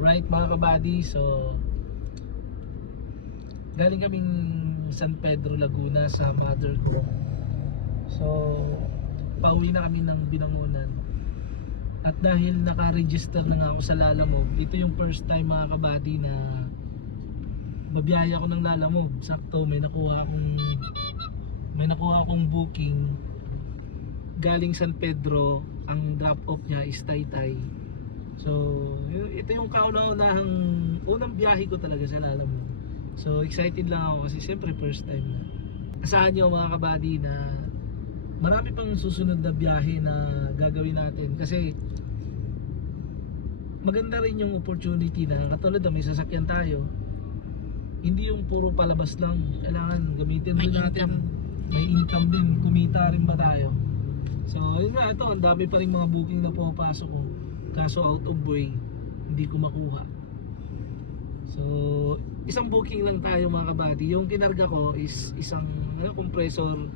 Right mga kabady, so galing kaming San Pedro, Laguna sa mother ko. So pauwi na kami ng Binangonan. At dahil naka-register na nga ako sa Lalamove, ito yung first time mga kabady na babiyaya ako ng Lalamove. Sakto may nakuha akong booking galing San Pedro. Ang drop off niya is Taytay. So ito yung kauna-unahang unang biyahe ko talaga sa Lalamove. So excited lang ako kasi siyempre first time na. Asahan nyo mga kabady na marami pang susunod na biyahe na gagawin natin kasi maganda rin yung opportunity na katulad na may sasakyan tayo, hindi yung puro palabas lang, kailangan gamitin din natin, may income din, kumita rin ba tayo. So yun nga, ito ang dami pa rin mga booking na pumapasok ko, kaso out of way hindi ko makuha. So isang booking lang tayo mga kabady. Yung kinarga ko is isang compressor,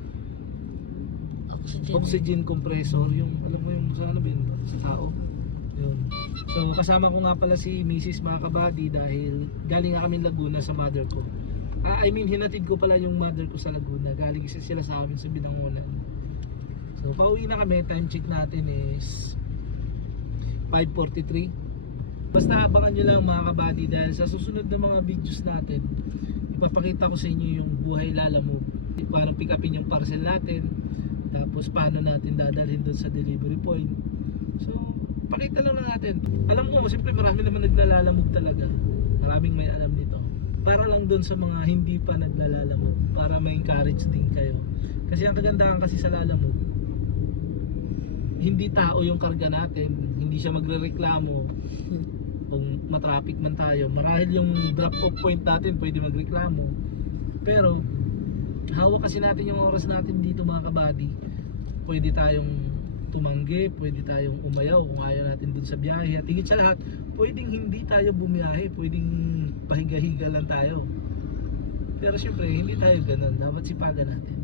oxygen compressor, yung alam mo yung sa ano ba yun, sa tao yun. So kasama ko nga pala si Mrs. mga kabady dahil galing nga kami Laguna sa mother ko. Hinatid ko pala yung mother ko sa Laguna, galing sila sa amin sa Binangonan. So pauwi na kami, time check natin is 5:43. Basta abangan nyo lang mga kabady dahil sa susunod na mga videos natin ipapakita ko sa inyo yung buhay Lalamove, paano pick upin yung parcel natin, tapos paano natin dadalhin doon sa delivery point. So pakita lang natin. Alam ko siyempre marami naman naglalalamove talaga, maraming may alam nito, para lang doon sa mga hindi pa naglalalamove, para ma-encourage din kayo. Kasi ang kagandahan kasi sa Lalamove, hindi tao yung karga natin, hindi siya magrereklamo kung matraffic man tayo. Marahil yung drop off point natin pwede magreklamo, pero hawak kasi natin yung oras natin dito mga kabady. Pwede tayong tumanggi, pwede tayong umayaw kung ayaw natin dun sa biyahe, at higit sa lahat pwedeng hindi tayo bumiyahe, pwedeng pahiga-higa lang tayo. Pero syempre hindi tayo ganun, dapat sipagan natin.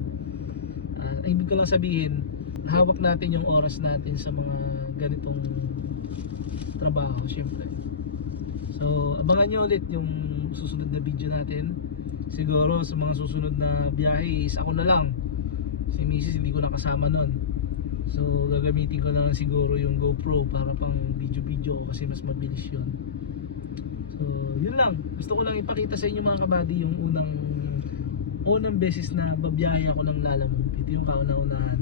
Ibig ko lang sabihin, hawak natin yung oras natin sa mga ganitong trabaho syempre. So abangan nyo ulit yung susunod na video natin. Siguro sa mga susunod na biyahe is ako na lang, si Mrs. hindi ko nakasama nun. So gagamitin ko na lang siguro yung GoPro para pang video kasi mas mabilis yun. So yun lang, gusto ko lang ipakita sa inyo mga kabady yung unang beses na babiyahe ako ng Lalamove. Ito yung kauna-unahan.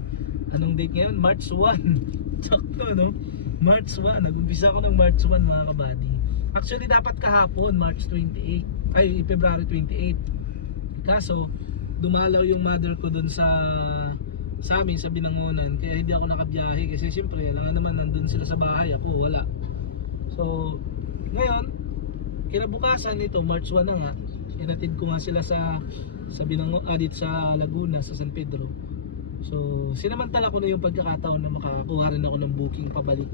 Anong date ngayon? March 1. Sakto no? March 1, nag-umpisa ako ng March 1 mga kabady. Actually dapat kahapon, March 28, ay February 28. Kaso dumalaw yung mother ko dun sa amin sa Binangonan, kaya hindi ako nakabiyahe kasi siyempre alam naman nandun sila sa bahay, ako wala. So ngayon kinabukasan nito, March 1 na nga, inatid ko nga sila sa dito sa Laguna, sa San Pedro. So sinamantala ko na yung pagkakataon na makakuha rin ako ng booking pabalik.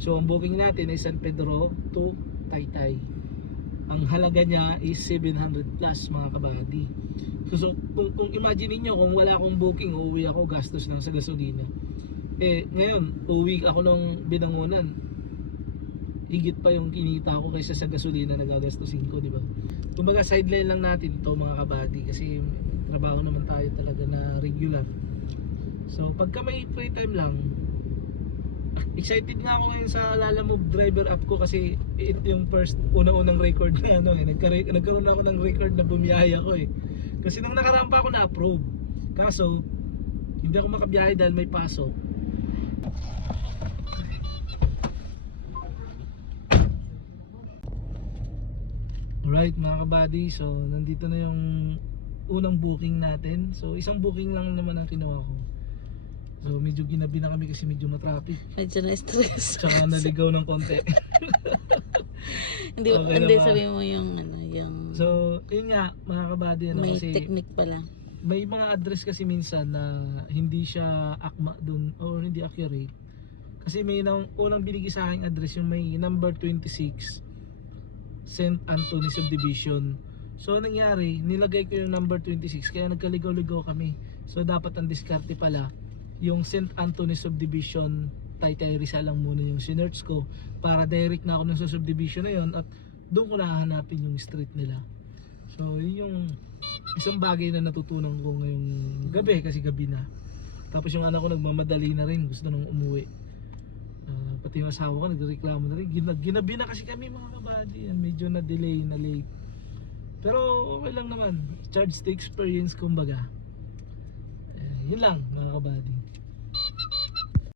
So ang booking natin ay San Pedro to Taytay. Ang halaga niya is 700 plus mga kabady. So kung imagine niyo kung wala akong booking, uuwi ako, gastos lang sa gasolina. Ngayon uuwi ako ng Binangonan, higit pa yung kinita ko kaysa sa gasolina na gagastusin ko, di ba? Kumbaga sideline lang natin to mga kabady kasi trabaho naman tayo talaga na regular. So pagka may free time lang, excited nga ako ngayon sa Lalamove driver app ko kasi ito yung first unang record na nagkaroon ako ng record na bumiyahe ako kasi nung nakaraan pa ako na-approve, kaso hindi ako makabiyahe dahil may pasok. Alright mga kabady, so nandito na yung unang booking natin. So isang booking lang naman ang kinuha ko. So medyo ginabi na kami kasi medyo matraffic. Medyo na-stress. Tsaka naligaw ng konti. Hindi, Okay hindi naman. sabihin mo yung yung So yun nga mga kabady, may kasi technique pala. may mga address kasi minsan na hindi siya akma dun or hindi accurate. Kasi may unang binigay sa aking address yung may number 26 St. Anthony Subdivision. So nangyari, nilagay ko yung number 26 kaya nagkaligaw-ligaw kami. So dapat ang diskarte pala yung St. Anthony Subdivision Taytay Rizal lang muna yung sinerch ko para direct na ako ng sa subdivision na yun at doon ko nahanapin yung street nila. So yun yung isang bagay na natutunan ko ngayong gabi kasi gabi na. Tapos yung anak ko nagmamadali na rin, gusto nang umuwi. Pati yung asawa ko nagreklamo na rin. Ginabi na kasi kami mga kabady. Medyo na delay, na late. Pero okay lang naman. Charge the experience kumbaga. Yun lang mga kabady.